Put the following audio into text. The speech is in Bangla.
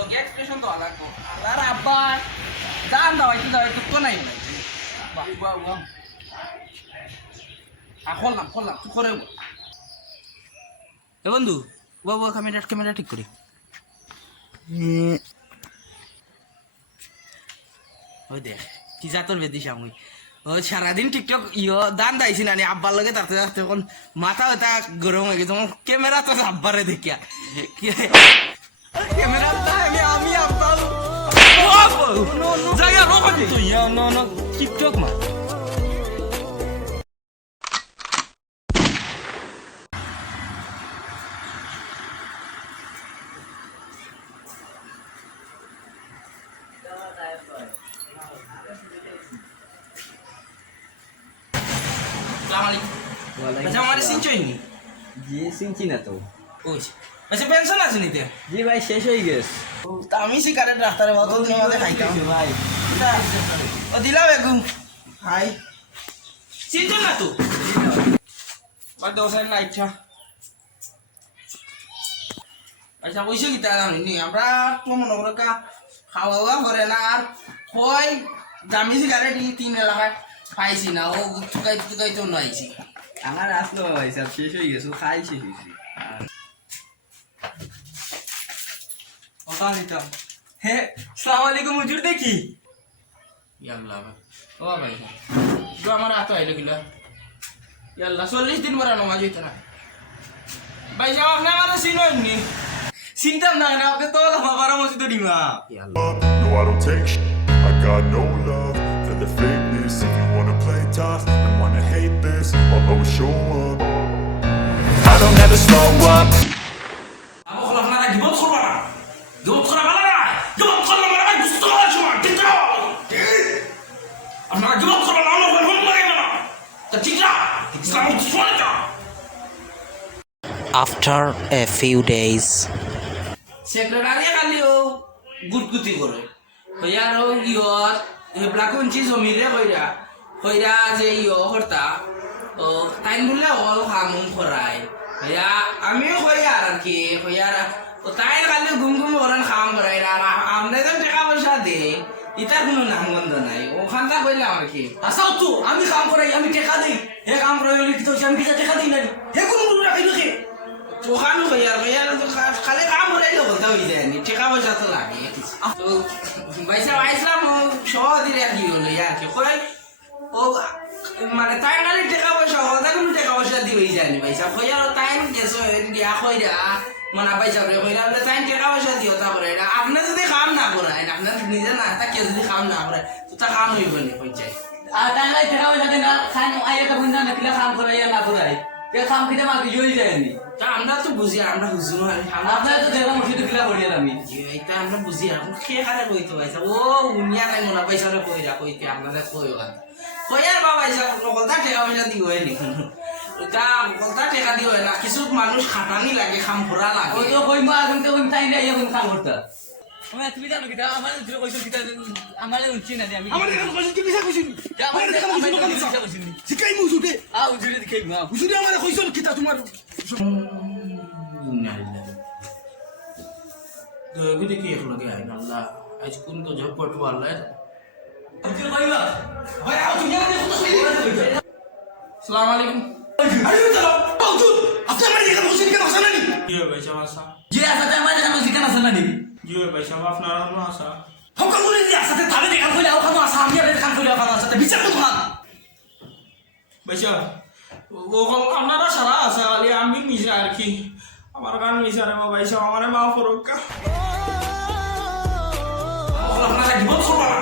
লগে এক্সপ্রেশন তো আলাদা তো আর আব্বা জান দাওয়াইতে তো নাই বাহ বাহ বাহ খোললাম তুই করে এ বন্ধু বাবু ক্যামেরা ঠিক করি ওই দেখ কি জাতর বেদিস আমি ওই সারাদিন টিকটক দান দাইছি না আব্বার লগে তাতে তখন মাথা ওটা গরম হয়ে গেছে ক্যামেরা তো আব্বারে দেখিয়া ক্যামেরা আমি আব্বা জায়গা রোবট তুই নো টিকটক মা हमारे सिंचो ही नहीं जी सिंची ना तो वैसे पेंशन আছে নিতে जी भाई शेष हो गए তা আমি সিগারেট রাস্তায় কত দিন মধ্যে খাইতাম भाई ও দিলাও এগুম হাই সিনতো না তো বাদ দাও সাইন না ইচ্ছা আচ্ছা বইছে কি তা জানি আমরা তো মনে করে কা খাওয়া দাওয়া করে না আর কই দামি সিগারেট 3 এলাকায় পাইছি না ও তুকাই তো নাইছি আমার আসলো ভাই সব শেষ হয়ে গেছে খাই শেষ হয়েছে ওটা নিতাম হে আসসালামু আলাইকুম হুজুর দেখি ইয়াল্লাহ ও ভাই তো আমার হাতে আইলো কিলা ইয়াল্লাহ 40 দিন পরে নামাজ হইতো না ভাই যাও আপনি আমার চিনেননি চিন্তাম না না আপনি তো বাবার মসজিদে দিমা No, I don't take shit. I got no love for the fakeness. If you wanna play tough and wanna hate this, I'll always show up. I don't ever slow up. Abu খলাফ না গিবত করবা না গিবত করা ভালো না গিবত করলে মানে বুঝতে পারছ না ঠিক না আপনারা গিবত করবা না আমার ভালো লাগে না তা ঠিক না ইসলাম শুনে না After a few days, secretary খালিও গুটগুতি করে হইয়ার ইয়র হেবলা কোনছি জমিরে কইরা যে হরতা ও তাইন বললে অল কানুন করায় হইয়া আমিও কই আর কি হইয়ার ও তাইন খালি ঘুম করেন কাম করাই আর আমরা তো টাকা পয়সা দে ইতার কোনো নামগন্ধ নাই ওখানটা কইলাম আর কি আসাও তো আমি কাম করাই আমি টাকা দেই হে কাম করাই হলে কি তো আমি কি টাকা দিই না হে কোন গুরু রাখাই দেখে ওখানে হইয়ার তো খালি কাম করাইলে বলতে হয়ে যায়নি টাকা পয়সা তো লাগে তো পয়সা পাইছিলাম সহ দিলে আর কি হলো আর কি কই ও মানে তাই খালি টাকা পয়সা হলদা কোনো টাকা পয়সা দিবেই যায়নি পয়সা হইয়ার তাই গেছো দিয়া কইরা মানে পয়সা করে কইরা বলে তাই টাকা পয়সা দিও তারপরে আপনি যদি কাম না করেন আপনার নিজে না তাকে যদি কাম না করে তো তা কাম হইব না পঞ্চায়েত আর তাই লাই টাকা পয়সা দেন না খান আইয়া কা বুঝনা না কিলা কাম করাই না করাই কে কাম কিটা মাকে জই যায়নি তা আমরা তো বুঝি আমরা হুজুর আপনারা তো দেখা মসজিদে কিলা করিয়া আমি এটা আমরা বুঝি এখন খেয়ে খালে কইতে পাইছা ও উনিয়া নাই মনে পয়সা কইরা কইতে আপনাদের কইও কথা কইয়ার বাবা পয়সা কলতা টাকা পয়সা দিও নি এটা কলতা টাকা দিও না কিছু মানুষ খাটানি লাগে খাম ভরা লাগে ওই তো কই মা আগুন তো তাই না ইয়া কোন কাম করতা আমি তুমি জানো কিটা আমার দিলে কইছো কিটা আমারে উঠছি না আমি আমার এখানে কইছিস কি বিষয় কইছিস আমার দেখা কইছো শিখাই মুজুতে উজুরে দেখাই মা মুজুতে আমার কইছল কিতা তোমার গদি কি হলো গে আল্লাহ আজ কোন তো জব পড়তো আল্লাহ উজুরে কইবা ভাই আও তুমি আমাকে কত কইলি আসসালামু আলাইকুম আরে চলো বাউদুদ আপনি আমার এখানে কইছেন কেন হাসানা নি কি হবে ভাই সামসা যে আসাতে আমার দেখা মসজিদে না না নি কি হবে ভাই সামা আপনার না আসা হাউকা বলে দি আসাতে তাবে দেখা কইলে আও খানো আসা আমি আর খান কইলে খানো আসাতে বিচার তো তোমার ভাইসা ও আপনারা সারা আছে খালি আমি মিশা আর কি আমার গান মিশা রে ভাইসা আমারে মাফ করুক আপনারা জীবন করবা